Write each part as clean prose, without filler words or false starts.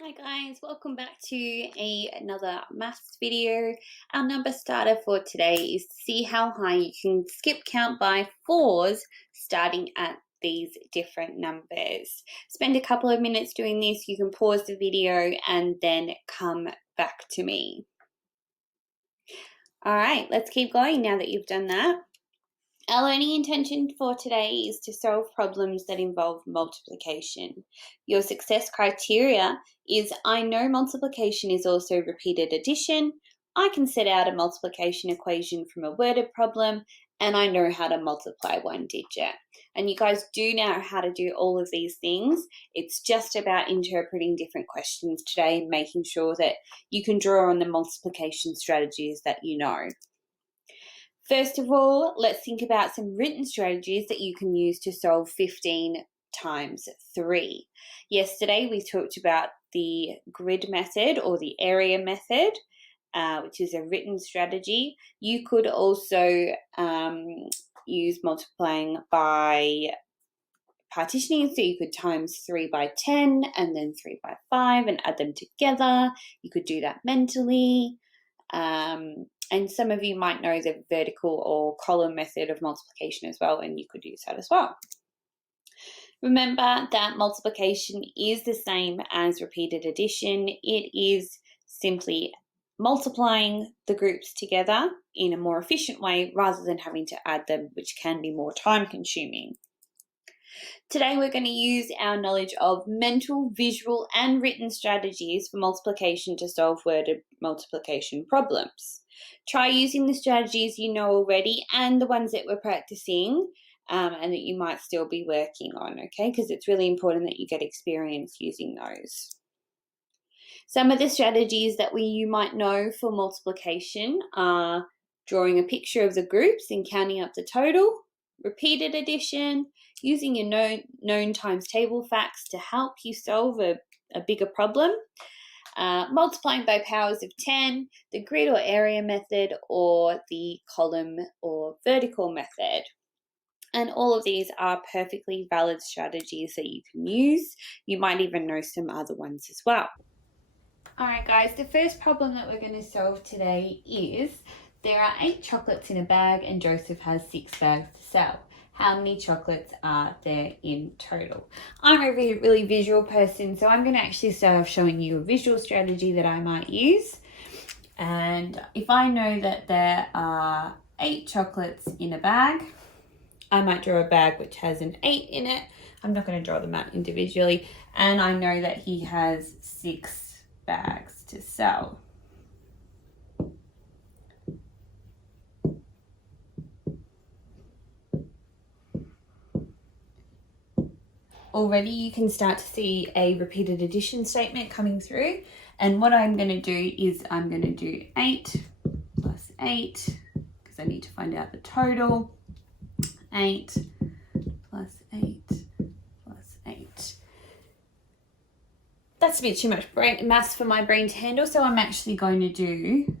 Hi guys, welcome back to another maths video. Our number starter for today is to see how high you can skip count by fours starting at these different numbers. Spend a couple of minutes doing this. You can pause the video and then come back to me. All right, let's keep going now that you've done that. Our learning intention for today is to solve problems that involve multiplication. Your success criteria is I know multiplication is also repeated addition, I can set out a multiplication equation from a worded problem, and I know how to multiply one digit. And you guys do know how to do all of these things. It's just about interpreting different questions today, making sure that you can draw on the multiplication strategies that you know. First of all, let's think about some written strategies that you can use to solve 15 times 3. Yesterday, we talked about the grid method or the area method, which is a written strategy. You could also use multiplying by partitioning, so you could times 3 by 10 and then 3 by 5 and add them together. You could do that mentally. And some of you might know the vertical or column method of multiplication as well, and you could use that as well. Remember that multiplication is the same as repeated addition. It is simply multiplying the groups together in a more efficient way rather than having to add them, which can be more time consuming. Today we're going to use our knowledge of mental, visual and written strategies for multiplication to solve worded multiplication problems. Try using the strategies you know already and the ones that we're practicing and that you might still be working on, okay? Because it's really important that you get experience using those. Some of the strategies that you might know for multiplication are drawing a picture of the groups and counting up the total, repeated addition, using your known times table facts to help you solve a bigger problem, multiplying by powers of 10, the grid or area method, or the column or vertical method. And all of these are perfectly valid strategies that you can use. You might even know some other ones as well. All right, guys, the first problem that we're going to solve today is there are 8 chocolates in a bag and Joseph has 6 bags to sell. How many chocolates are there in total? I'm a really visual person, so I'm going to actually start off showing you a visual strategy that I might use. And if I know that there are 8 chocolates in a bag, I might draw a bag which has an 8 in it. I'm not going to draw them out individually. And I know that he has 6 bags to sell. Already you can start to see a repeated addition statement coming through. And what I'm going to do is I'm going to do 8 plus 8 because I need to find out the total. 8 plus 8 plus 8. That's a bit too much maths for my brain to handle, so I'm actually going to do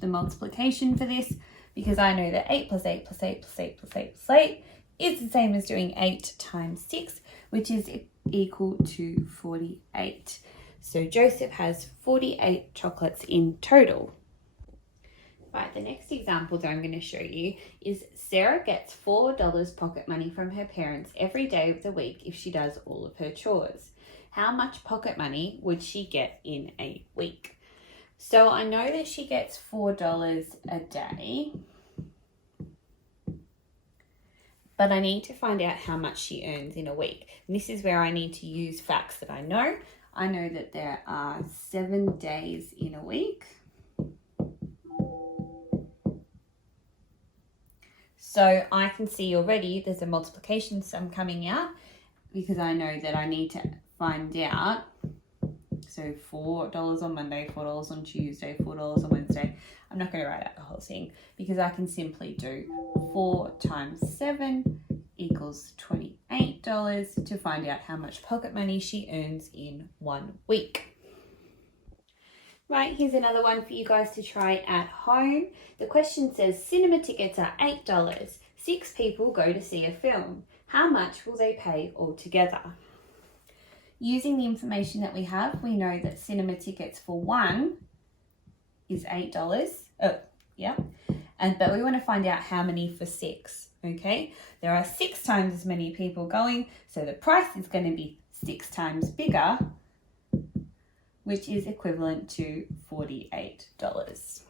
the multiplication for this because I know that 8 plus 8 plus 8 plus 8 plus 8 plus 8 is the same as doing 8 times 6, which is equal to 48. So Joseph has 48 chocolates in total. Right, the next example that I'm going to show you is Sarah gets $4 pocket money from her parents every day of the week if she does all of her chores. How much pocket money would she get in a week? So I know that she gets $4 a day, but I need to find out how much she earns in a week. And this is where I need to use facts that I know. I know that there are 7 days in a week. So I can see already there's a multiplication sum coming out because I know that I need to find out. So $4 on Monday, $4 on Tuesday, $4 on Wednesday. I'm not going to write out the whole thing because I can simply do 4 times 7 equals $28 to find out how much pocket money she earns in 1 week. Right, here's another one for you guys to try at home. The question says cinema tickets are $8. 6 people go to see a film. How much will they pay altogether? Using the information that we have, we know that cinema tickets for one is $8. Oh, yeah. But we want to find out how many for 6, okay? There are 6 times as many people going, so the price is going to be 6 times bigger, which is equivalent to $48.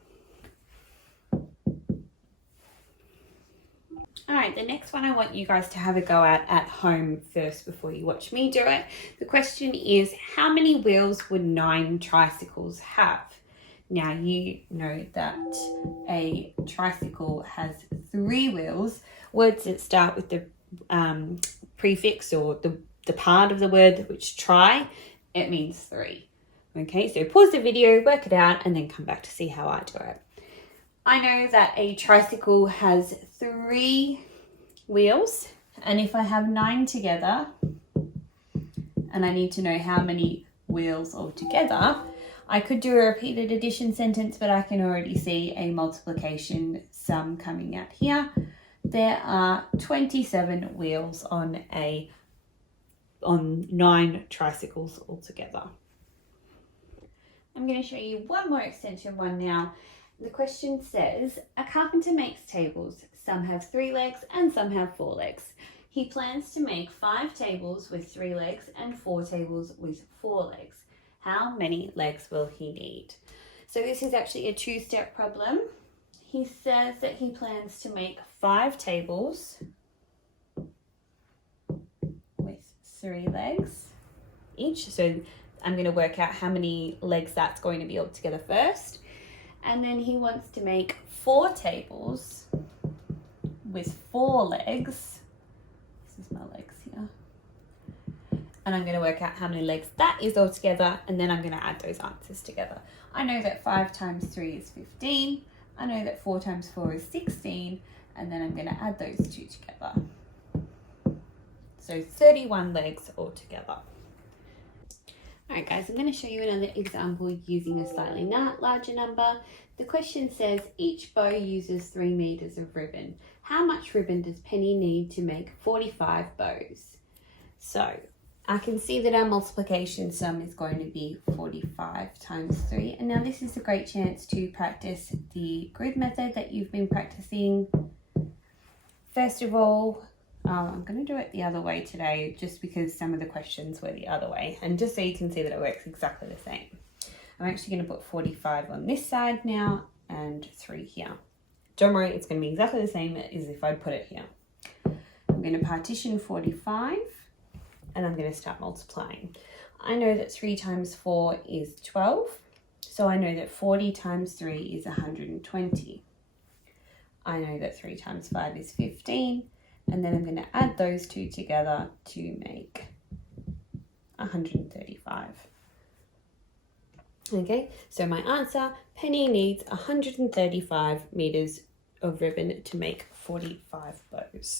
All right, the next one I want you guys to have a go at home first before you watch me do it. The question is, how many wheels would 9 tricycles have? Now, you know that a tricycle has 3 wheels. Words that start with the prefix or the part of the word which tri, it means 3. Okay, so pause the video, work it out, and then come back to see how I do it. I know that a tricycle has 3 wheels, and if I have 9 together, and I need to know how many wheels altogether, I could do a repeated addition sentence, but I can already see a multiplication sum coming out here. There are 27 wheels on 9 tricycles altogether. I'm going to show you one more extension one now. The question says, a carpenter makes tables. Some have 3 legs and some have 4 legs. He plans to make 5 tables with 3 legs and 4 tables with 4 legs. How many legs will he need? So this is actually a 2-step problem. He says that he plans to make 5 tables with 3 legs each. So I'm going to work out how many legs that's going to be altogether first. And then he wants to make 4 tables with 4 legs. This is my legs here. And I'm going to work out how many legs that is altogether, and then I'm going to add those answers together. I know that 5 times 3 is 15. I know that 4 times 4 is 16, and then I'm going to add those 2 together. So 31 legs altogether. Alright guys, I'm going to show you another example using a slightly larger number. The question says, each bow uses 3 meters of ribbon. How much ribbon does Penny need to make 45 bows? So I can see that our multiplication sum is going to be 45 times 3. And now this is a great chance to practice the grid method that you've been practicing. First of all, I'm going to do it the other way today just because some of the questions were the other way. And just so you can see that it works exactly the same. I'm actually going to put 45 on this side now and 3 here. Don't worry, it's going to be exactly the same as if I'd put it here. I'm going to partition 45. And I'm going to start multiplying. I know that 3 times 4 is 12. So I know that 40 times 3 is 120. I know that 3 times 5 is 15. And then I'm going to add those 2 together to make 135. Okay, so my answer, Penny needs 135 meters of ribbon to make 45 bows.